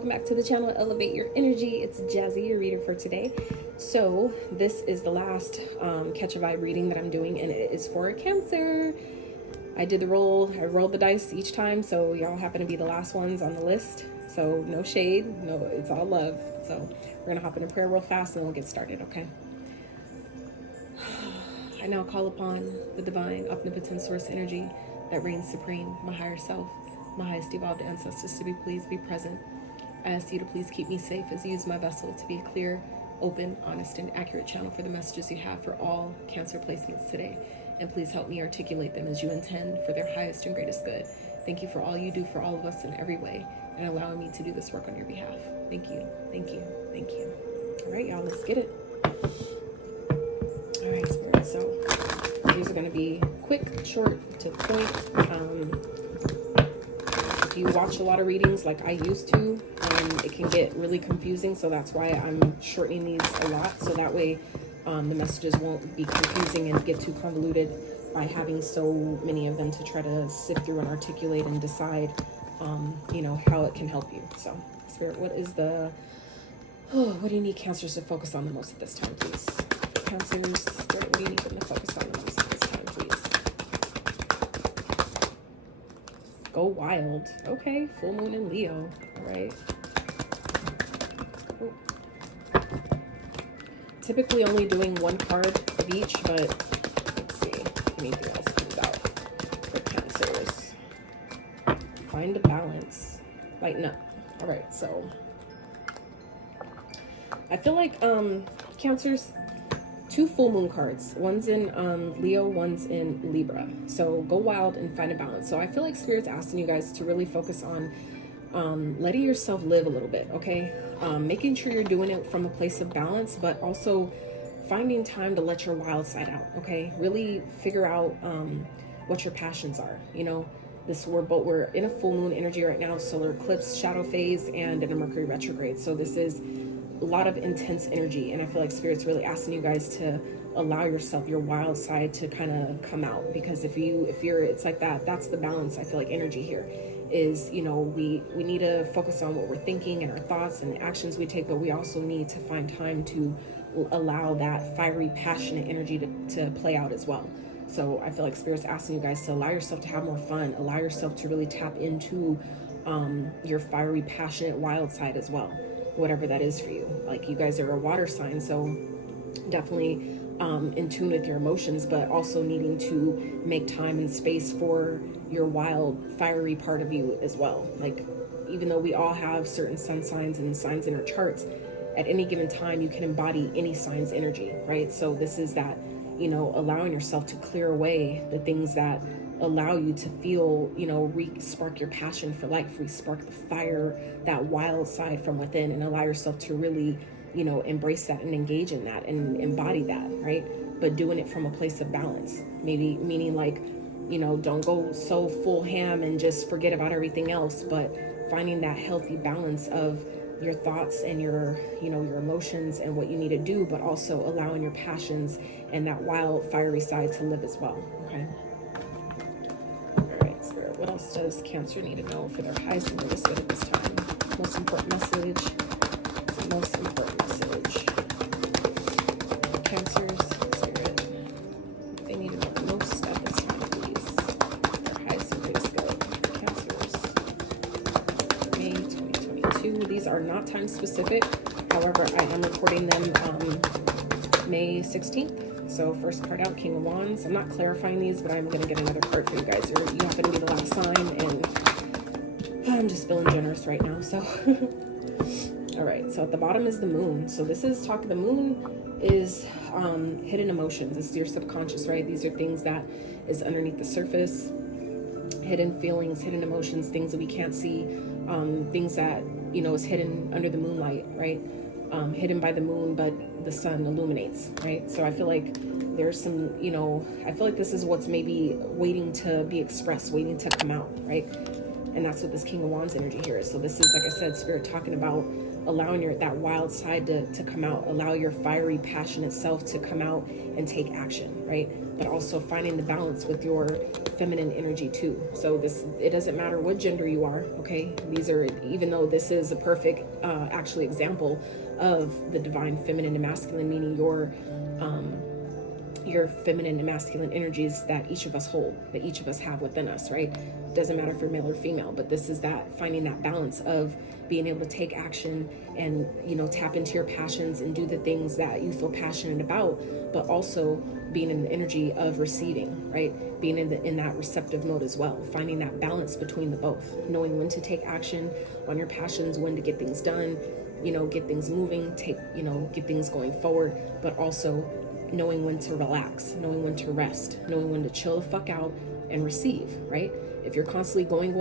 welcome back to the channel, Elevate Your Energy. It's Jazi, your reader for today. So this is the last catch a vibe reading that I'm doing, and it is for a Cancer. I did the roll, I rolled the dice each time, so y'all happen to be the last ones on the list. So no shade, no, it's all love. So we're gonna hop into prayer real fast and then we'll get started, okay? I now call upon the divine, omnipotent source energy that reigns supreme, my higher self, my highest evolved ancestors to be pleased, be present. I ask you to please keep me safe as I use my vessel to be a clear, open, honest, and accurate channel for the messages you have for all Cancer placements today. And please help me articulate them as you intend for their highest and greatest good. Thank you for all you do for all of us in every way and allowing me to do this work on your behalf. Thank you, thank you, thank you. All right, y'all, let's get it. All right, Spirit, so these are going to be quick, short, to the point. If you watch a lot of readings like I used to, it can get really confusing, so that's why I'm shortening these a lot, so that way the messages won't be confusing and get too convoluted by having so many of them to try to sift through and articulate and decide, you know, how it can help you. So, Spirit, what is the, what do you need Cancers to focus on the most at this time, please? Cancers, Spirit, what do you need them to focus on the most at this time, please? Go wild. Okay, full moon in Leo. All right. Ooh. Typically only doing one card of each, but let's see if anything else comes out for Cancers. Find a balance. Lighten up. All right, so I feel like Cancers, two full moon cards. One's in Leo, one's in Libra. So go wild and find a balance. So I feel like Spirit's asking you guys to really focus on letting yourself live a little bit, okay? Making sure you're doing it from a place of balance, but also finding time to let your wild side out, okay? Really figure out what your passions are, you know? We're in a full moon energy right now, solar eclipse, shadow phase, and in a Mercury retrograde. So this is a lot of intense energy, and I feel like Spirit's really asking you guys to allow yourself, your wild side, to kind of come out, because if you're it's like that's the balance. I feel like energy here is, you know, we need to focus on what we're thinking and our thoughts and the actions we take, but we also need to find time to allow that fiery, passionate energy to play out as well. So I feel like Spirit's asking you guys to allow yourself to have more fun, allow yourself to really tap into your fiery, passionate, wild side as well, whatever that is for you. Like, you guys are a water sign, so definitely in tune with your emotions, but also needing to make time and space for your wild, fiery part of you as well. Like, even though we all have certain sun signs and signs in our charts, at any given time you can embody any sign's energy, right? So this is that, you know, allowing yourself to clear away the things that allow you to feel, you know, spark your passion for life, spark the fire, that wild side from within, and allow yourself to really, you know, embrace that and engage in that and embody that, right? But doing it from a place of balance, maybe meaning like, you know, don't go so full ham and just forget about everything else, but finding that healthy balance of your thoughts and your, you know, your emotions and what you need to do, but also allowing your passions and that wild, fiery side to live as well, okay? Spirit, what else does Cancer need to know for their highest and lowest good at this time? Most important message. It's the most important message. Cancers, Spirit, they need to know the most at this time, please. Their highest and greatest good. Cancers, May 2022. These are not time specific. However, I am recording them May 16th. So first card out, King of Wands. I'm not clarifying these, but I'm going to get another card for you guys. You happen to be the last sign, and I'm just feeling generous right now. So, all right. So at the bottom is the moon. So this is the moon is hidden emotions. This is your subconscious, right? These are things that is underneath the surface, hidden feelings, hidden emotions, things that we can't see, things that, you know, is hidden under the moonlight, right? Hidden by the moon, but the sun illuminates, right? So I feel like there's some, you know, I feel like this is what's maybe waiting to be expressed, waiting to come out, right? And that's what this King of Wands energy here is. So this is, like I said, Spirit talking about allowing that wild side to come out, allow your fiery, passionate self to come out and take action, right? But also finding the balance with your feminine energy too. So it doesn't matter what gender you are, okay? Even though this is a perfect actually example of the divine feminine and masculine, meaning your feminine and masculine energies that each of us hold, that each of us have within us, right? It doesn't matter if you're male or female, but this is that finding that balance of being able to take action and, tap into your passions and do the things that you feel passionate about, but also being in the energy of receiving, right? Being in that receptive mode as well, finding that balance between the both, knowing when to take action on your passions, when to get things done, get things moving, get things going forward, but also knowing when to relax, knowing when to rest, knowing when to chill the fuck out and receive, right? If you're constantly going,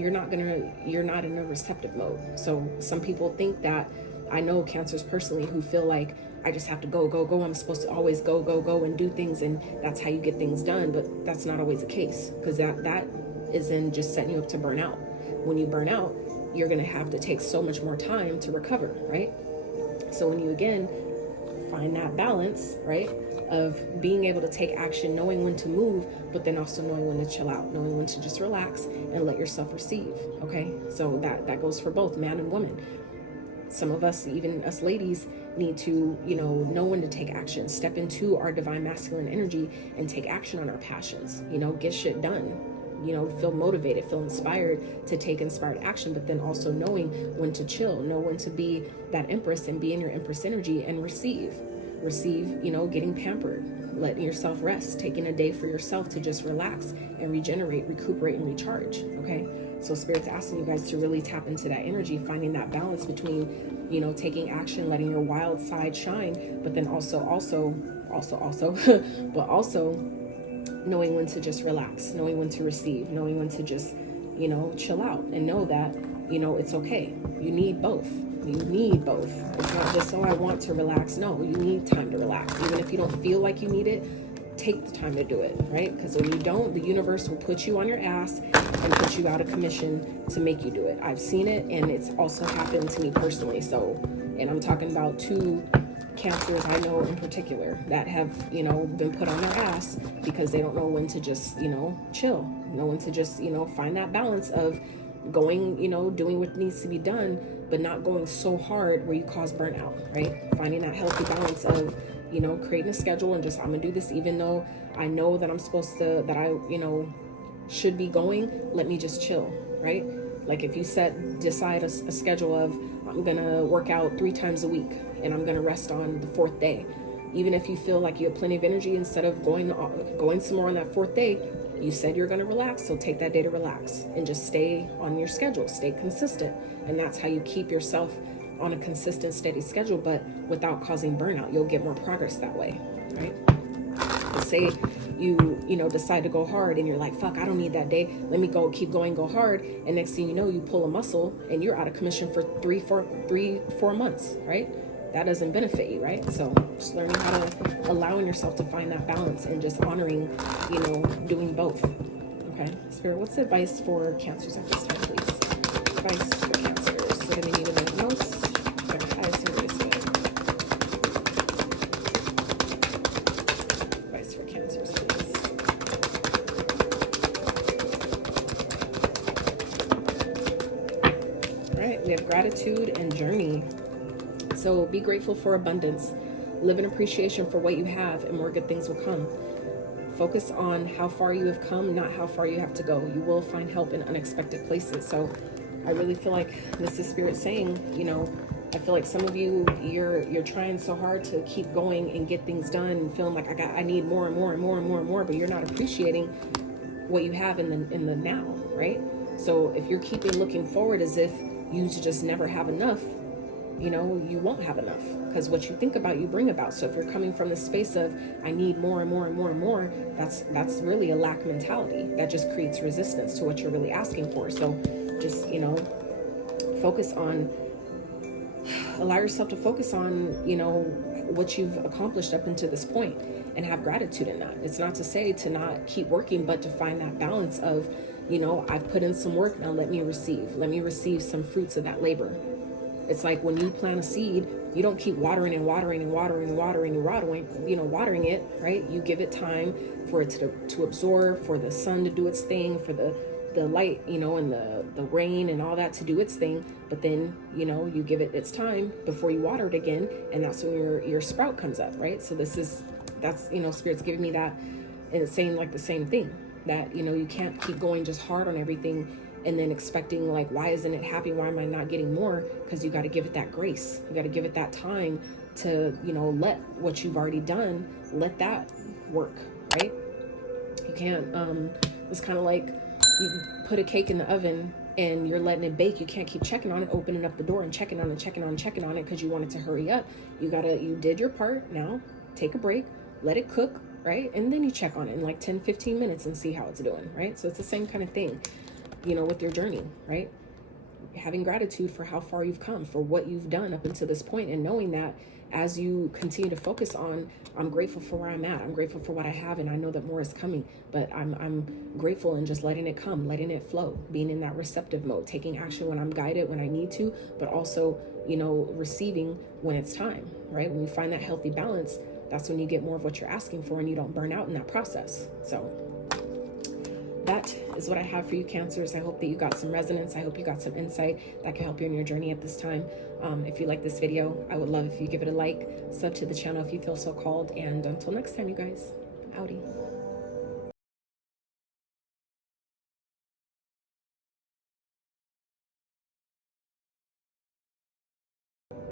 you're not in a receptive mode. So some people think that, I know Cancers personally who feel like I just have to go. I'm supposed to always go and do things, and that's how you get things done. But that's not always the case, because that is in just setting you up to burn out. When you burn out, you're going to have to take so much more time to recover, right? So when you again find that balance, right, of being able to take action, knowing when to move, but then also knowing when to chill out, knowing when to just relax and let yourself receive, okay? So that goes for both man and woman. Some of us, even us ladies, need to, know when to take action, step into our divine masculine energy and take action on our passions, get shit done, feel motivated, feel inspired to take inspired action, but then also knowing when to chill, know when to be that empress and be in your empress energy and receive, getting pampered, letting yourself rest, taking a day for yourself to just relax and regenerate, recuperate, and recharge, okay? So Spirit's asking you guys to really tap into that energy, finding that balance between, taking action, letting your wild side shine, but then also, but also knowing when to just relax, knowing when to receive, knowing when to just, chill out and know that, it's okay. You need both. It's not just, I want to relax. No, you need time to relax. Even if you don't feel like you need it, take the time to do it, right? Because when you don't, the universe will put you on your ass and put you out of commission to make you do it. I've seen it, and it's also happened to me personally. So, and I'm talking about 2 Cancers I know in particular that have, been put on their ass because they don't know when to just, chill, know when to just, find that balance of going, doing what needs to be done, but not going so hard where you cause burnout, right? Finding that healthy balance of, creating a schedule and just, I'm gonna do this even though I know that I'm supposed to, that I, should be going, let me just chill, right? Like if you decide a schedule of, I'm gonna work out 3 times a week and I'm gonna rest on the 4th day. Even if you feel like you have plenty of energy, instead of going some more on that 4th day, you said you're gonna relax, so take that day to relax and just stay on your schedule, stay consistent. And that's how you keep yourself on a consistent, steady schedule, but without causing burnout. You'll get more progress that way, right? Let's say you decide to go hard and you're like, fuck, I don't need that day. Let me keep going, go hard. And next thing you know, you pull a muscle and you're out of commission for 4 months, right? That doesn't benefit you, right? So just learning how to allowing yourself to find that balance and just honoring, doing both. Okay, Spirit, what's the advice for Cancers at this time, please? Advice for Cancers. What do they need to know the most? Their highest and greatest good. Advice for Cancers, please. All right, we have gratitude and journey. So be grateful for abundance. Live in appreciation for what you have, and more good things will come. Focus on how far you have come, not how far you have to go. You will find help in unexpected places. So I really feel like this is Spirit saying, I feel like some of you, you're trying so hard to keep going and get things done and feeling like I need more and more and more and more and more, but you're not appreciating what you have in the now, right? So if you're keeping looking forward as if you just never have enough, you won't have enough, because what you think about, you bring about. So if you're coming from the space of, I need more and more and more and more, that's really a lack mentality. That just creates resistance to what you're really asking for. So just, focus on, allow yourself to focus on, what you've accomplished up until this point and have gratitude in that. It's not to say to not keep working, but to find that balance of, I've put in some work, now let me receive some fruits of that labor. It's like when you plant a seed, you don't keep watering and watering and watering and watering and watering, watering it, right? You give it time for it to absorb, for the sun to do its thing, for the light, and the rain and all that to do its thing. But then, you give it its time before you water it again, and that's when your sprout comes up, right? So that's Spirit's giving me that, and it's saying like the same thing, that you can't keep going just hard on everything and then expecting like, why isn't it happy? Why am I not getting more? Because you got to give it that grace. You got to give it that time to, let what you've already done, let that work, right? You can't, it's kind of like you put a cake in the oven and you're letting it bake. You can't keep checking on it, opening up the door and checking on it because you want it to hurry up. You did your part. Now take a break, let it cook, right? And then you check on it in like 10-15 minutes and see how it's doing, right? So it's the same kind of thing, with your journey, right? Having gratitude for how far you've come, for what you've done up until this point, and knowing that as you continue to focus on, I'm grateful for where I'm at, I'm grateful for what I have, and I know that more is coming, but I'm grateful, and just letting it come, letting it flow, being in that receptive mode, taking action when I'm guided, when I need to, but also, receiving when it's time, right? When you find that healthy balance, that's when you get more of what you're asking for, and you don't burn out in that process. So that is what I have for you, Cancers. I hope that you got some resonance. I hope you got some insight that can help you in your journey at this time. If you like this video, I would love if you give it a like, sub to the channel if you feel so called, and until next time, you guys, outie.